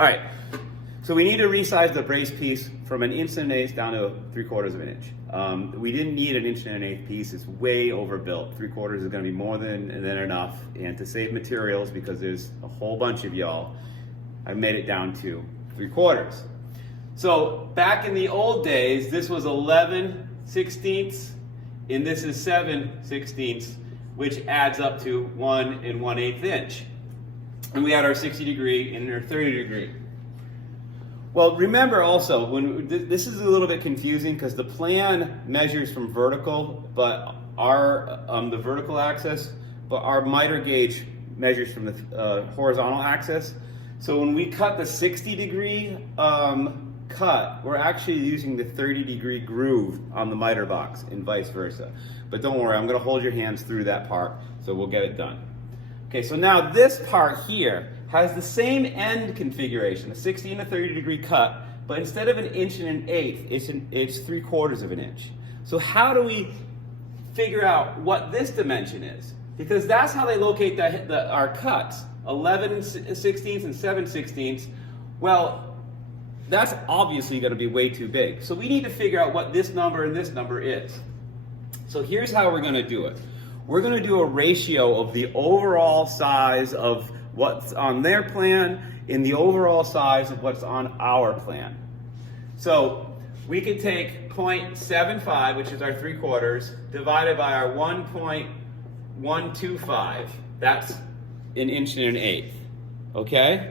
All right, so we need to resize the brace piece from 1 1/8" down to 3/4 of an inch. We didn't need 1 1/8" piece. It's way overbuilt. 3/4 is going to be more than enough. And to save materials, because there's a whole bunch of y'all, I made it down to 3/4. So back in the old days, this was 11/16, and this is 7/16, which adds up to 1 1/8 inch. And we had our 60 degree and our 30 degree. Well, remember also, when this is a little bit confusing because the plan measures from vertical, but our the vertical axis, but our miter gauge measures from the horizontal axis. So when we cut the 60 degree cut, we're actually using the 30 degree groove on the miter box and vice versa. But don't worry, I'm going to hold your hands through that part, so we'll get it done. Okay, so now this part here has the same end configuration, a 60 and a 30 degree cut, but instead of 1 1/8", it's 3/4 of an inch. So how do we figure out what this dimension is? Because that's how they locate our cuts, 11/16 and 7/16. Well, that's obviously going to be way too big. So we need to figure out what this number and this number is. So here's how we're going to do it. We're going to do a ratio of the overall size of what's on their plan and the overall size of what's on our plan. So we could take 0.75, which is our 3/4, divided by our 1.125. That's 1 1/8". Okay?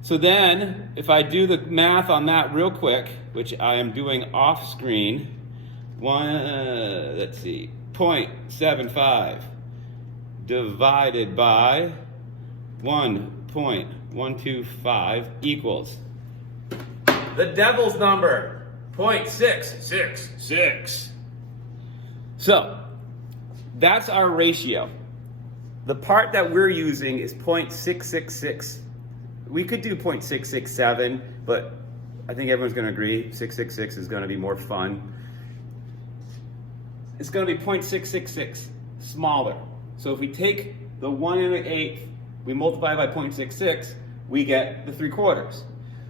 So then, if I do the math on that real quick, which I am doing off screen, let's see, 0.75 divided by 1.125 equals the devil's number, 0.666. So that's our ratio. The part that we're using is 0.666. We could do 0.667, but I think everyone's going to agree 666 is going to be more fun. It's going to be 0.666 smaller. So if we take the 1 1/8, we multiply by 0.66, we get the 3/4.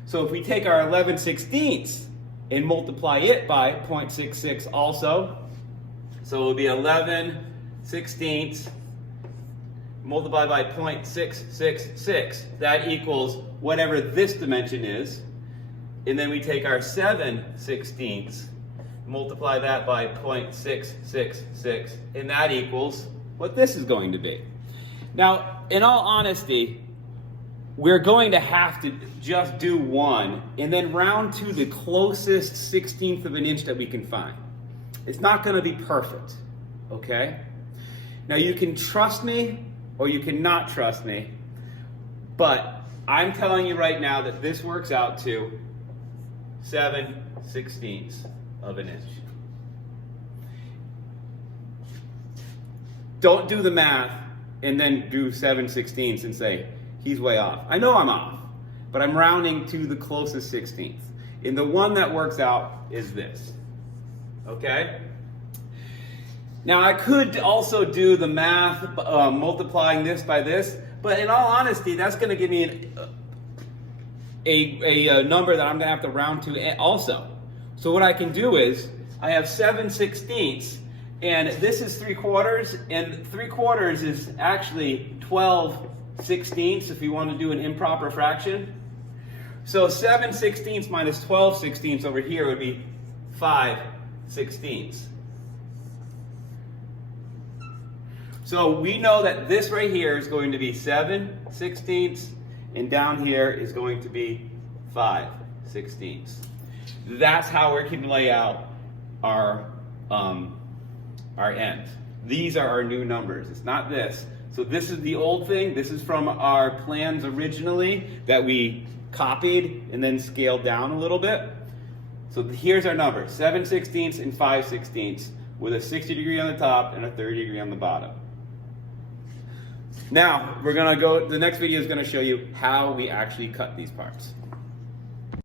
So if we take our 11/16 and multiply it by 0.66 also, so it'll be 11/16 multiplied by 0.666. That equals whatever this dimension is. And then we take our 7/16, multiply that by 0.666, and that equals what this is going to be. Now, in all honesty, we're going to have to just do one and then round to the closest 1/16 of an inch that we can find. It's not going to be perfect, okay? Now, you can trust me or you cannot trust me, but I'm telling you right now that this works out to 7/16 of an inch. Don't do the math and then do 7/16 and say, he's way off. I know I'm off, but I'm rounding to the closest 1/16. And the one that works out is this, okay? Now I could also do the math multiplying this by this, but in all honesty, that's gonna give me a number that I'm gonna have to round to also. So what I can do is, I have 7/16, and this is 3/4, and 3/4 is actually 12/16 if you want to do an improper fraction. So 7/16 minus 12/16 over here would be 5/16. So we know that this right here is going to be 7/16, and down here is going to be 5/16. That's how we can lay out our ends. These are our new numbers. It's not this. So this is the old thing. This is from our plans originally that we copied and then scaled down a little bit. So here's our number, 7/16 and 5/16 with a 60 degree on the top and a 30 degree on the bottom. Now, the next video is going to show you how we actually cut these parts.